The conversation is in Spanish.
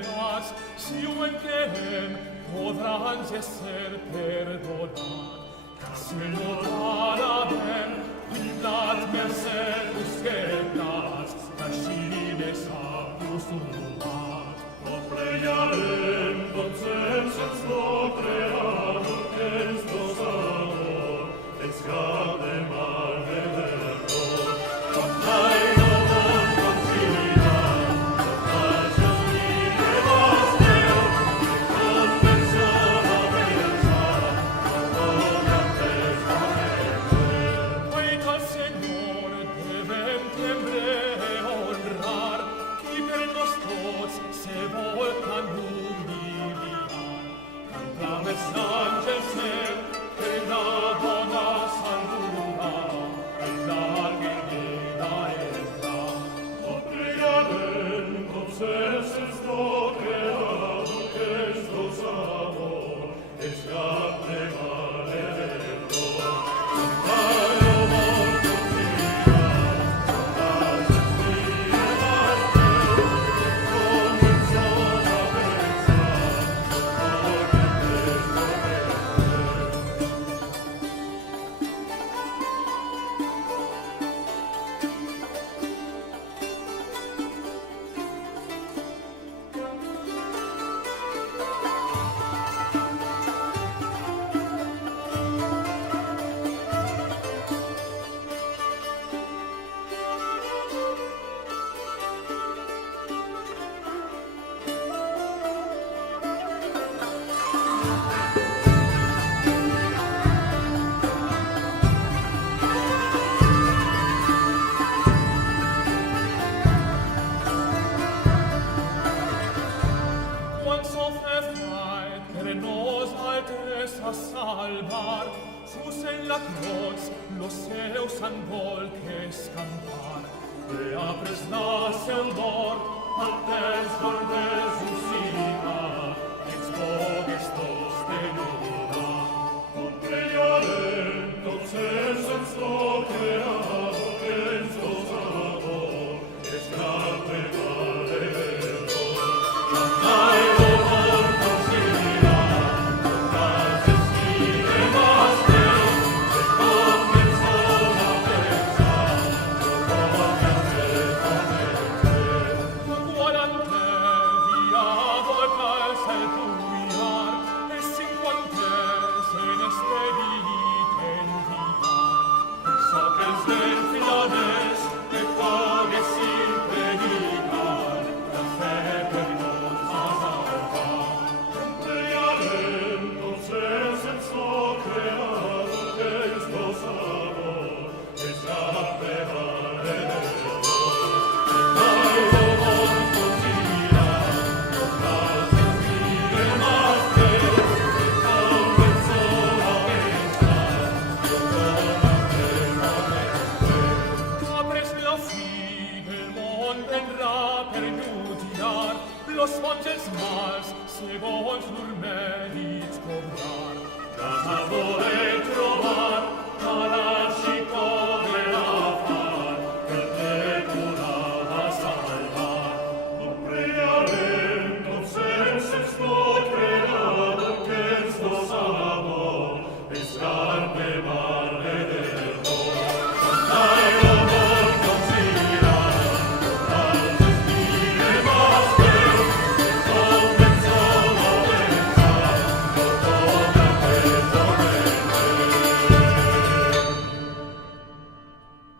pegas, si un quem podrán ser perdonar. Casi no para ver, y las mercedes que das, cachines a costumar. Oplejarem, entonces es lo creado, que es lo sabor, escape mal de error. Ay, no van consiga, vayas ni que basteo, que con persona pensar, no voy a desvanecer. Ay, tal Señor, deben siempre honrar, y per nos tots se volcan humiliar. Cantame Sant'Else, per la donna salura, per la que queda entra. Obligarem, entonces es lo creado, que es lo sabor, escape vale verlo. Cantaio vol consiga, las esmie basteo, comenzó a pensar, no a salvar, sus en la cruz los seus han volques cantar, e apres nasce el dor, antes dor resucita, ex bogues tos tenuda. Compregarem, entonces ens lo creado, que ens lo sabor, escape vale verlo. Cantai lo vol consiga, las esmie basteo, que comenzó a pensar, no voy a desvanecer. Quaranta dia volca el tuiar, e cinquantes en esperit enviar. So que els desfilanes, que pagues sin predicar, la fe per nos a salvar. Compregarem, entonces ens lo creado, que es lo sabor, escape vale verlo. Cantai lo vol consiga, las esmie basteo, que comenzó a pensar, no voy a desvanecer. Apres la fi del món vendrà per llutiar, los fonts mals segons llur mèrits cobrar. Casa voler trobar, Malachico de la far, que te curava salvar. Compregarem, entonces es lo creado, que es lo sabor, escape va